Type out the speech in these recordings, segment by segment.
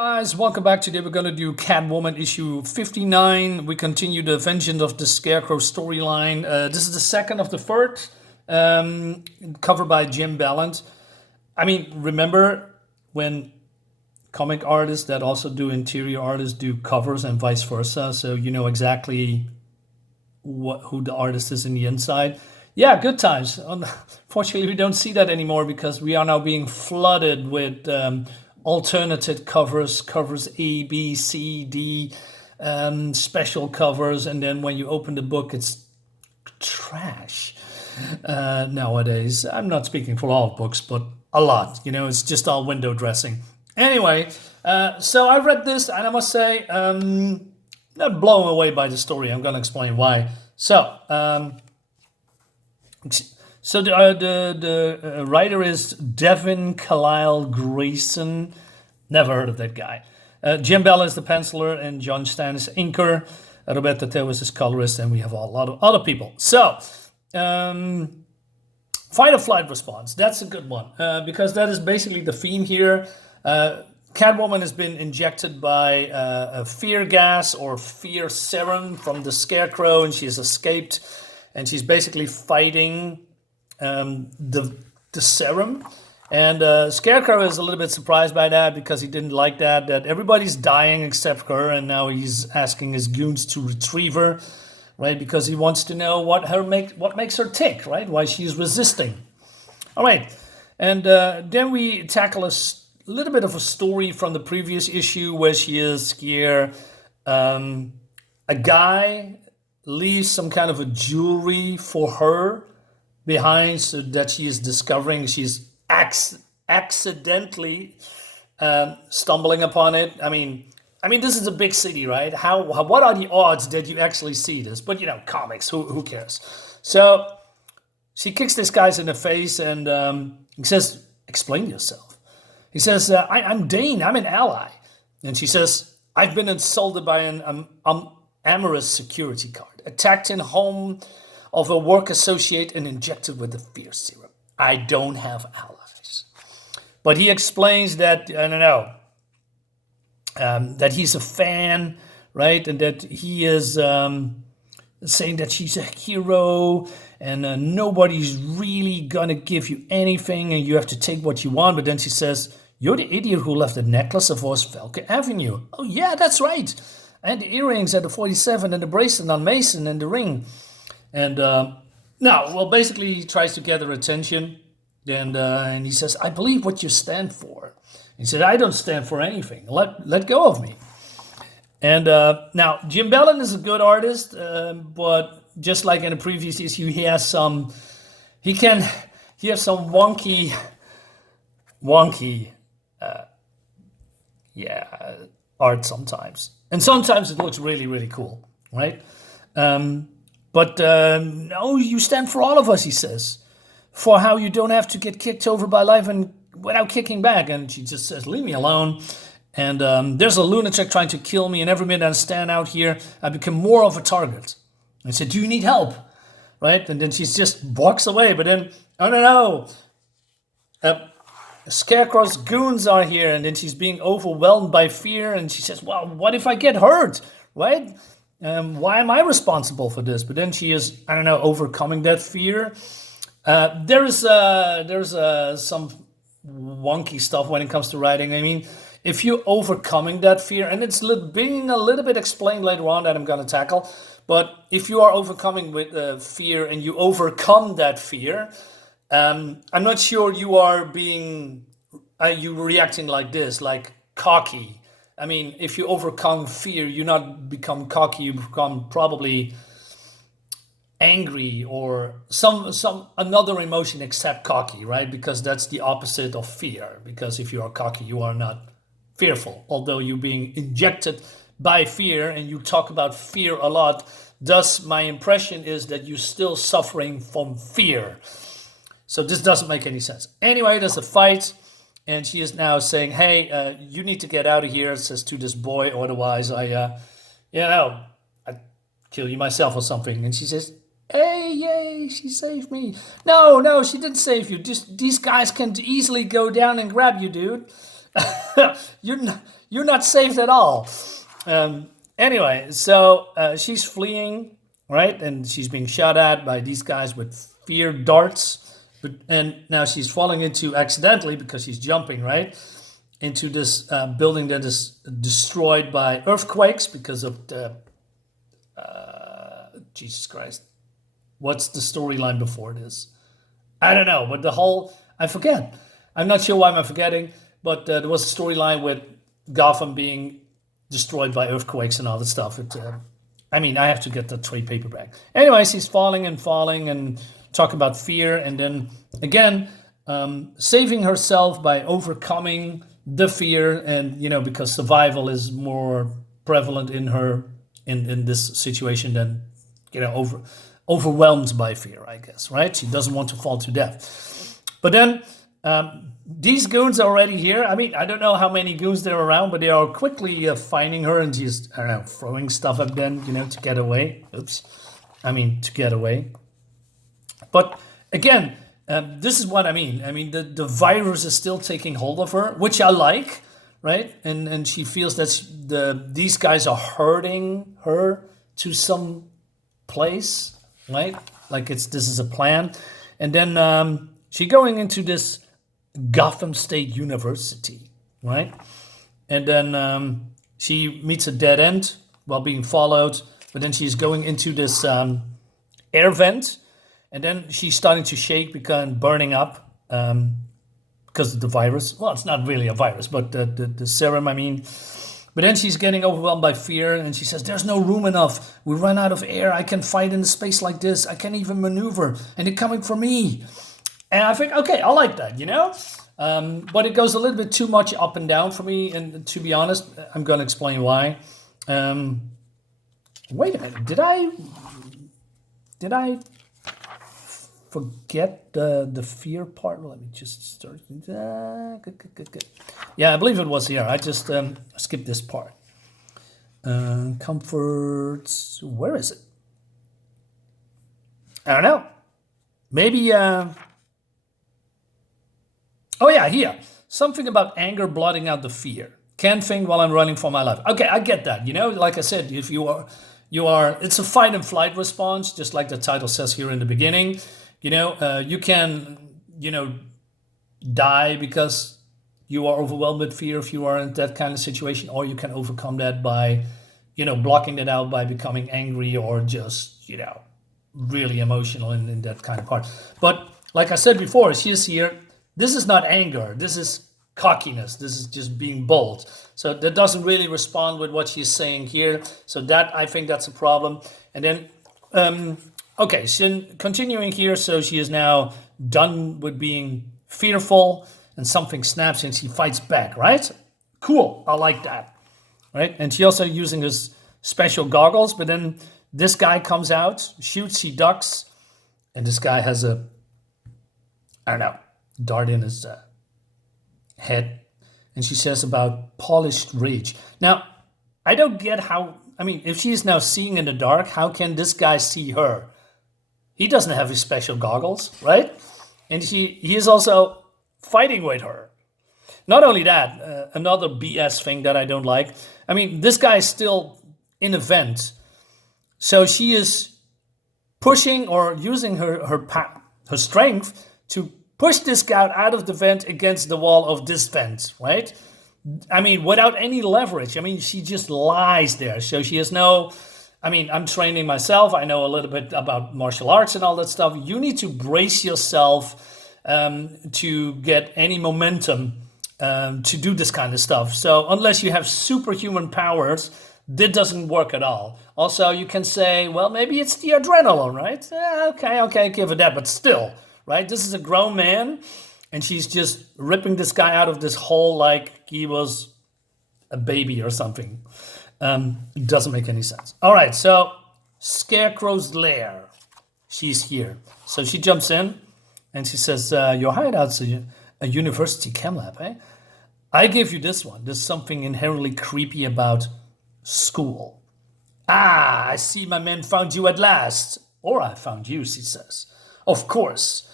Guys, welcome back. Today we're going to do Catwoman issue 59. We continue the Vengeance of the Scarecrow storyline. This is the second of the third, covered by Jim Balent. I mean, remember when comic artists that also do interior artists do covers and vice versa, so you know exactly who the artist is in the inside. Yeah, good times. Unfortunately, we don't see that anymore because we are now being flooded with alternative covers A, B, C, D, special covers, and then when you open the book, it's trash nowadays. I'm not speaking for all books, but a lot. You know, it's just all window dressing. Anyway, so I read this, and I must say, not blown away by the story. I'm going to explain why. So the writer is Devin K. Grayson. Never heard of that guy. Jim Balent is the penciler and John Stanisci inker. Roberto Teo is his colorist, and we have a lot of other people. So, fight or flight response. That's a good one because that is basically the theme here. Catwoman has been injected by a fear gas or fear serum from the Scarecrow, and she has escaped, and she's basically fighting the serum. And Scarecrow is a little bit surprised by that because he didn't like that everybody's dying except her, and now he's asking his goons to retrieve her, right? Because he wants to know what makes her tick, right? Why she's resisting. All right, and then we tackle a little bit of a story from the previous issue where she is here. A guy leaves some kind of a jewelry for her behind, so that she is discovering she's accidentally stumbling upon it. I mean, this is a big city, right? What are the odds that you actually see this? But you know, comics, who cares? So she kicks this guy in the face, and he says, "Explain yourself." He says, "I'm Dane. I'm an ally." And she says, "I've been insulted by an amorous security guard, attacked in home of a work associate and injected with the fear serum. I don't have allies." But he explains that, I don't know, that he's a fan, right? And that he is saying that she's a hero, and nobody's really gonna give you anything, and you have to take what you want. But then she says, "You're the idiot who left the necklace of West Falcon Avenue." "Oh yeah, that's right. And the earrings at the 47 and the bracelet on Mason and the ring." And basically he tries to get her attention, and he says, "I believe what you stand for." He said, "I don't stand for anything. Let go of me." And now Jim Balent is a good artist, but just like in the previous issue, he has some wonky, art sometimes, and sometimes it looks really, really cool, right? But no, you stand for all of us, he says, for how you don't have to get kicked over by life and without kicking back. And she just says, "Leave me alone. And there's a lunatic trying to kill me, and every minute I stand out here, I become more of a target." I said, "Do you need help?" Right? And then she just walks away. But then, "Oh, no. Scarecrow's goons are here." And then she's being overwhelmed by fear. And she says, "Well, what if I get hurt?" Right? Why am I responsible for this? But then she is, I don't know, overcoming that fear. There's some wonky stuff when it comes to writing. I mean, if you're overcoming that fear, and it's being a little bit explained later on that I'm going to tackle, but if you are overcoming with fear and you overcome that fear, I'm not sure you are you reacting like this, like cocky. I mean, if you overcome fear, you not become cocky, you become probably angry or some another emotion except cocky, right? Because that's the opposite of fear. Because if you are cocky, you are not fearful. Although you're being injected by fear, and you talk about fear a lot, thus my impression is that you're still suffering from fear. So this doesn't make any sense. Anyway, there's a fight. And she is now saying, "Hey, you need to get out of here," says to this boy, "otherwise I kill you myself or something." And she says, "Hey, yay, she saved me." No, she didn't save you. These guys can easily go down and grab you, dude. you're not safe at all. Anyway, so she's fleeing, right? And she's being shot at by these guys with fear darts. And now she's falling into accidentally because she's jumping, right? Into this building that is destroyed by earthquakes because of the Jesus Christ. What's the storyline before this? I don't know, but I forget. I'm not sure why I'm forgetting, but there was a storyline with Gotham being destroyed by earthquakes and all that stuff. I have to get the trade paperback. Anyways, he's falling and talk about fear, and then again, saving herself by overcoming the fear, and because survival is more prevalent in her in this situation than overwhelmed by fear, I guess, right? She doesn't want to fall to death. But then these goons are already here. I don't know how many goons there are around, but they are quickly finding her, and she's, throwing stuff at them, to get away. To get away. But again, this is what I mean. The virus is still taking hold of her, which I like, right? And she feels that these guys are hurting her to some place, right? Like this is a plan. And then she going into this Gotham State University, right? And then she meets a dead end while being followed. But then she's going into this air vent. And then she's starting to shake because burning up because of the virus. Well, it's not really a virus, but the serum, But then she's getting overwhelmed by fear, and she says, there's no room enough. We run out of air. I can fight in a space like this. I can't even maneuver, and they're coming for me. And I think, okay, I like that, But it goes a little bit too much up and down for me, and to be honest, I'm going to explain why. Wait a minute. Did I forget the fear part? Let me just start. Good. Yeah, I believe it was here. I just skipped this part. Comforts. Where is it? I don't know. Maybe. Oh yeah, here. Something about anger blotting out the fear. Can't think while I'm running for my life. Okay, I get that. Like I said, if you are, it's a fight and flight response, just like the title says here in the beginning. You can, die because you are overwhelmed with fear if you are in that kind of situation, or you can overcome that by, blocking that out by becoming angry or just, really emotional in that kind of part. But like I said before, she is here. This is not anger. This is cockiness. This is just being bold. So that doesn't really respond with what she's saying here. So I think that's a problem. And then, okay, so continuing here, so she is now done with being fearful, and something snaps and she fights back, right? Cool, I like that, right? And she also using his special goggles, but then this guy comes out, shoots, he ducks, and this guy has dart in his head, and she says about polished rage. Now, I don't get how, if she is now seeing in the dark, how can this guy see her? He doesn't have his special goggles, right? And he is also fighting with her. Not only that, another BS thing that I don't like. This guy is still in a vent. So she is pushing or using her strength to push this guy out of the vent against the wall of this vent, right? Without any leverage. She just lies there. So she has no... I'm training myself. I know a little bit about martial arts and all that stuff. You need to brace yourself to get any momentum to do this kind of stuff. So unless you have superhuman powers, that doesn't work at all. Also, you can say, well, maybe it's the adrenaline, right? Okay, give it that. But still, right? This is a grown man, and she's just ripping this guy out of this hole like he was a baby or something. It doesn't make any sense. All right, so Scarecrow's lair. She's here. So she jumps in, and she says, your hideout's a university chem lab, eh? I give you this one. There's something inherently creepy about school. Ah, I see my men found you at last. Or I found you, she says. Of course.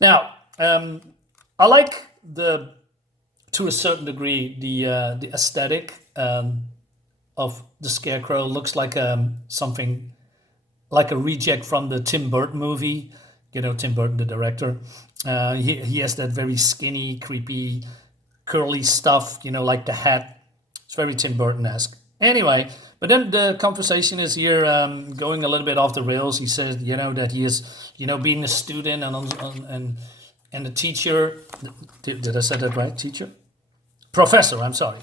Now, I like the to a certain degree, the aesthetic of the Scarecrow looks like something like a reject from the Tim Burton movie. You know, Tim Burton, the director. He has that very skinny, creepy, curly stuff. You know, like the hat. It's very Tim Burton-esque. Anyway, but then the conversation is here going a little bit off the rails. He says, you know, that he is, you know, being a student and a teacher. Did I say that right? Teacher? Professor, I'm sorry.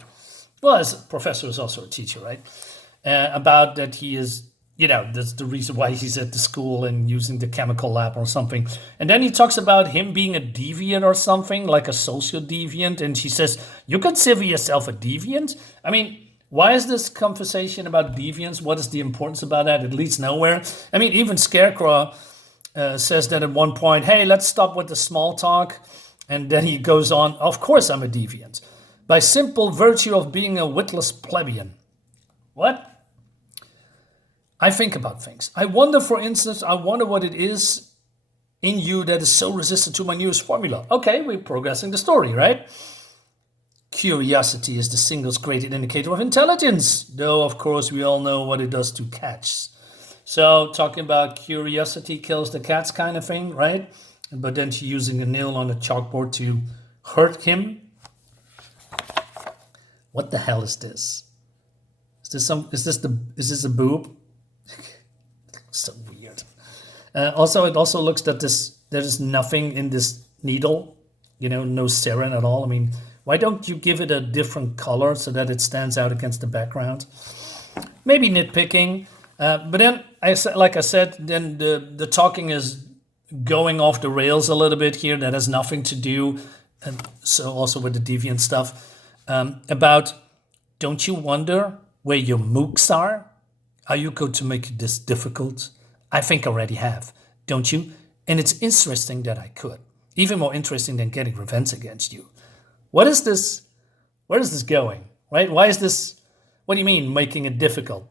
Well, as a professor is also a teacher, right? About that he is, you know, that's the reason why he's at the school and using the chemical lab or something. And then he talks about him being a deviant or something, like a social deviant. And she says, you consider yourself a deviant? I mean, why is this conversation about deviance? What is the importance about that? It leads nowhere. I mean, even Scarecrow says that at one point, hey, let's stop with the small talk. And then he goes on, of course I'm a deviant. By simple virtue of being a witless plebeian. What? I think about things. I wonder, for instance, what it is in you that is so resistant to my newest formula. Okay, we're progressing the story, right? Curiosity is the single greatest indicator of intelligence, though, of course, we all know what it does to cats. So, talking about curiosity kills the cats kind of thing, right? But then she's using a nail on a chalkboard to hurt him. What the hell is this? Is this a boob? So weird. Also, it also looks that there is nothing in this needle, you know, no serum at all. I mean, why don't you give it a different color so that it stands out against the background? Maybe nitpicking, but then like I said, then the talking is going off the rails a little bit here. That has nothing to do, and so also with the deviant stuff about. Don't you wonder where your mooks are? Are you going to make it this difficult? I think I already have, don't you? And it's interesting that I could. Even more interesting than getting revenge against you. What is this? Where is this going? Right? Why is this? What do you mean making it difficult?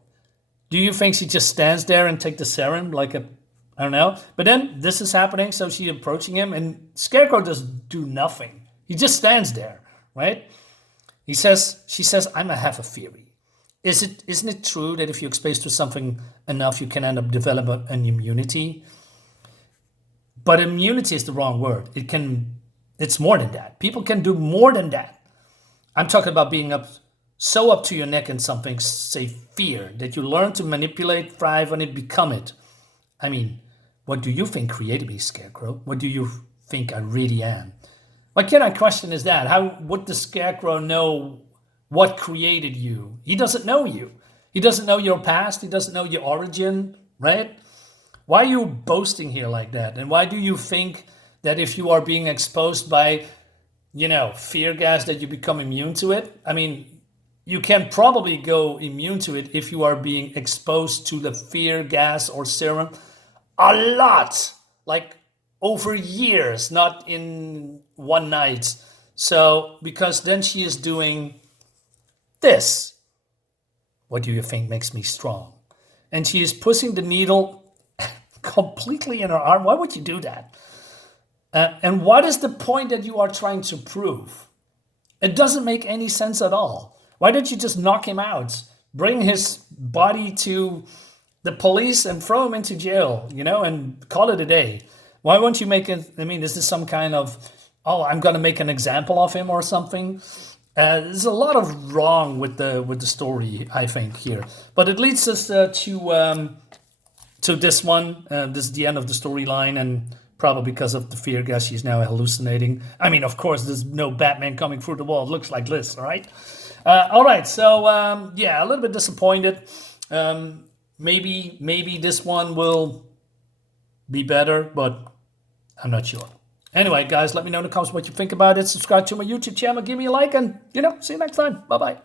Do you think she just stands there and take the serum like I don't know? But then this is happening, so she's approaching him, and Scarecrow does do nothing. He just stands there, right? She says, I have a theory. Isn't it true that if you're exposed to something enough, you can end up developing an immunity? But immunity is the wrong word. It's more than that. People can do more than that. I'm talking about being up to your neck in something, say fear, that you learn to manipulate, thrive on it, become it. I mean, what do you think created me, Scarecrow? What do you think I really am? What kind of question is that? How would the Scarecrow know what created you? He doesn't know you. He doesn't know your past. He doesn't know your origin, right? Why are you boasting here like that? And why do you think that if you are being exposed by, you know, fear gas, that you become immune to it? I mean, you can probably go immune to it if you are being exposed to the fear gas or serum a lot, like over years, not in one night. So, because then she is doing this. What do you think makes me strong? And she is pushing the needle completely in her arm. Why would you do that? And what is the point that you are trying to prove? It doesn't make any sense at all. Why don't you just knock him out? Bring his body to the police and throw him into jail, you know, and call it a day. Why won't you make it? I mean, is this some kind of, I'm going to make an example of him or something? There's a lot of wrong with the story, I think, here. But it leads us to this one. This is the end of the storyline, and probably because of the fear gas, she's now hallucinating. I mean, of course, there's no Batman coming through the wall. It looks like this, all right? All right, so, yeah, a little bit disappointed. Maybe this one will be better, but I'm not sure. Anyway, guys, let me know in the comments what you think about it. Subscribe to my YouTube channel, give me a like, and, see you next time. Bye-bye.